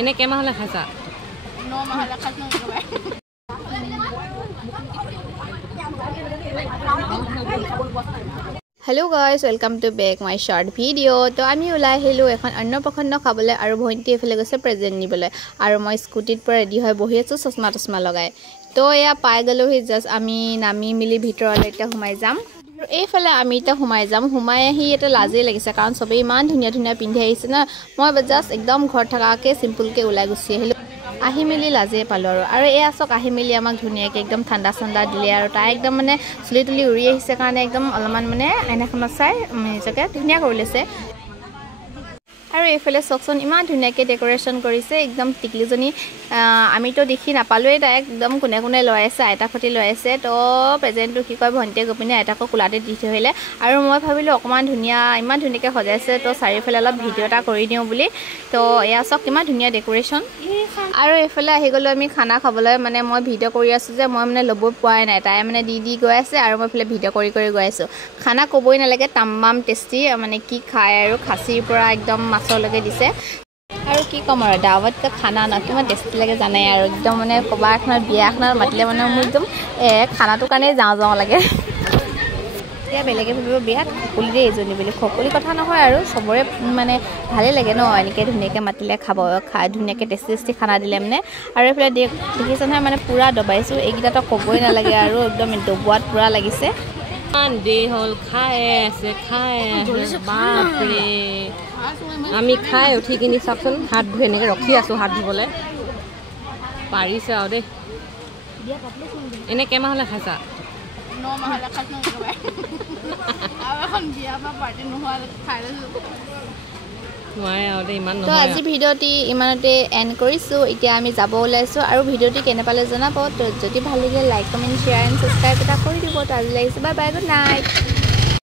এনে কেমাহ হলে খাইছা 9 মাহ হলে খাইছো একেবাৰে Hello guys, welcome to back my short video. তো আমি ওলাই আহিলো এখন অন্নপ্ৰসন্ন খাবলৈ আৰু ভন্টি এফালে গৈছে প্ৰেজেন্ট নিবলৈ আৰু মই স্কুটিত পৰা ৰেডি হৈ বহি আছো চশমা লগাই তো এয়া পাই গলোহি জাস্ট আমি নামি মিলি ভিতৰলৈ এটা সোমাই যাম আৰু এইফালে আমি এটা সোমাই আহি এটা লাজে লাগিছে কাৰণ সবে ইমান ধুনীয়া ধুনীয়া পিন্ধি আহিছে না মই জাস্ট একদম ঘৰ থাকাকে সিম্পলকে ওলাই গুছি আহিলো আহি মিলি লাজে পালো আৰু এয়া চক আহি মিলি আমাক ধুনীয়াকে একদম ঠাণ্ডা দিলে আৰু তাই একদম মানে চুলি তুলি উৰি আহিছে কাৰণে একদম অলমান মানে আইনাখনত চাই নিজকে ধুনীয়া কৰি লৈছে আৰু এইফালে চকচন ইমান ধুনীয়াকে ডেকোৰেশন কৰিছে একদম টিকলিজনী আমিতো দেখি নাপালোৱে তাই একদম কোনে লৈ আছে আইতা ফটি লৈ আছে তো প্ৰেজেন্টটো কি কয় ভন্টিয়ে গপিনে আইতাকো কুলাতে দি থৈলে আৰু মই ভাবিলো অকমান ধুনীয়া ইমান ধুনীয়াকে সজাইছে তো চাৰিফালে অলপ ভিডিও এটা কৰি দিও বুলি তো এয়া চক কিমান ধুনীয়া ডেকোৰেশন আৰু এইফালে আহি গলো আমি খানা খাবলৈ মানে মই ভিডিও কৰি আছো যে মই মানে লব পোৱাই নাই তাই মানে দি গৈ আছে আৰু মই ফলে ভিডিও কৰি গৈ আছো খানা কবই নালাগে তাম্মাম টেষ্টি মানে কি খায় আৰু খাসিৰ পৰা একদম মাছৰ লগে দিছে আৰু কি কম আৰু দাৱত কা খানা না কিমান টেষ্টি লাগে জানে আৰু একদম মানে কবা এখনৰ বিয়া এখনৰ মাতিলে মানে মোৰ একদম খানাটো কাৰণে যাওঁ লাগে এতিয়া বেলেগে ভাবিব বিয়াত খকলি দে এজনী বুলি খকলি কথা নহয় আৰু সবৰে মানে ভালে লাগে ন এনেকে ধুনীয়াকে মাতিলে খাই ধুনীয়াকে টেষ্টি খানা দিলে মানে আৰু এফালে দেখিছ নহয় মানে পুৰা দবাইছো এইকেইটা তো কবই নালাগে আৰু একদম দবুৱাত পুৰা লাগিছে মান দে হল খাই আছে বাপৰে আমি খাই উঠি কিনি চাকচোন হাত ধুই এনেকে ৰখি আছো হাত ধুবলে পাৰিছে আৰু দেই এনে কেমাহ হলে খাইছা 9 মাহ হলে খাইছো একেবাৰে আৰু এখন বিয়া বা পাৰ্টি নোহোৱালে খাই লৈছো নোৱাৰে আৰু দেই ইমান তো নহয় আজি ভিডিওটি ইমানতে এন্ড কৰিছো এতিয়া আমি যাব ওলাইছো আৰু ভিডিওটি কেনে পালে জনাব তো যদি ভাল লাগিলে like comment share and subscribe এটা কৰি দিব তো আজি লাগিছে বাই বাই গুড নাইট